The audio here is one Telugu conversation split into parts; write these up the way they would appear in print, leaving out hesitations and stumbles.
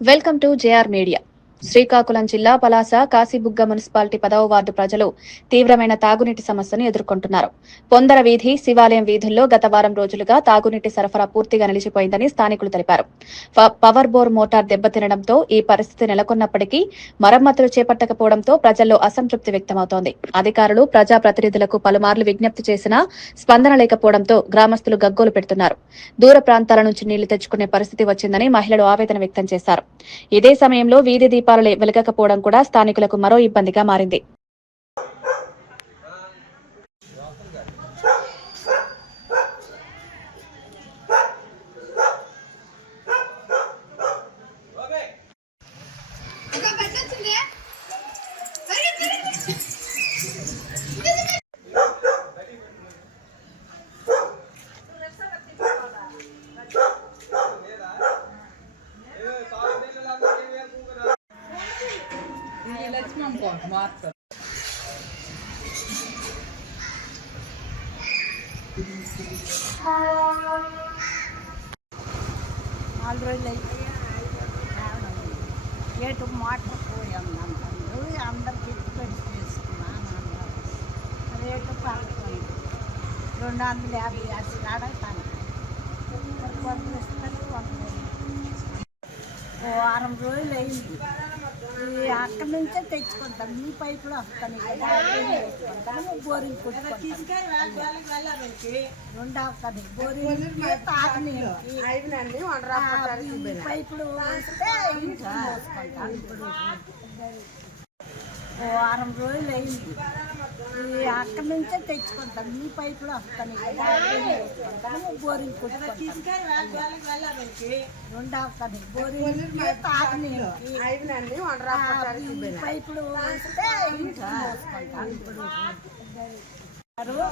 Welcome to JR media. Srikakulam జిల్లా పలాస కాశీబుగ్గ మున్సిపాలిటీ 10వ వార్డు ప్రజలు తీవ్రమైన తాగునీటి సమస్యను ఎదుర్కొంటున్నారు. పొందర వీధి, శివాలయం వీధుల్లో గత వారం రోజులుగా తాగునీటి సరఫరా పూర్తిగా నిలిచిపోయిందని స్థానికులు తెలిపారు. పవర్ బోర్ మోటార్ దెబ్బతినడంతో ఈ పరిస్థితి నెలకొన్నప్పటికీ మరమ్మతులు చేపట్టకపోవడంతో ప్రజల్లో అసంతృప్తి వ్యక్తమవుతోంది. అధికారులు, ప్రజాప్రతినిధులకు పలుమార్లు విజ్ఞప్తి చేసినా స్పందన లేకపోవడంతో గ్రామస్తులు గగ్గోలు పెడుతున్నారు. దూర ప్రాంతాల నుంచి నీళ్లు తెచ్చుకునే పరిస్థితి వచ్చిందని మహిళలు ఆవేదన వ్యక్తం చేశారు. ఇదే సమయంలో వీధి దీపాలు వెలగకపోవడం కూడా స్థానికులకు మరో ఇబ్బందిగా మారింది. మాత్రం 4 రోజులు ఏటు మోటార్ పోయాం అందరికి పెట్టి చేసుకున్నాను. రేటు పడుతుంది 250 అడగతాను. వారం రోజులు అయింది. అక్కడి నుంచే తెచ్చుకుంటాం. మీ పైపులు వస్తాను కదా, బోరింగ్ కొట్టుకుంటాం. 2 అవుతుంది బోరింగ్ తాగనీళ్ళకి. పైపులు వస్తే పోసుకుంటాం. ఇప్పుడు వారం రోజులు అయింది. అక్కడి నుంచే తెచ్చుకుంటాం. మీ పైపులు వస్తాను కదా, బోరింగ్ కొట్టుకుంటాం. 2 అవుతుంది బోరింగ్ తాగనీళ్ళకి. పైపులు వస్తే పోసుకుంటాం. ఇప్పుడు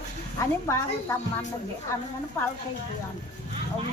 అని బాగా తమ్మన్నది అందుకని పలకైపోయాను. అవును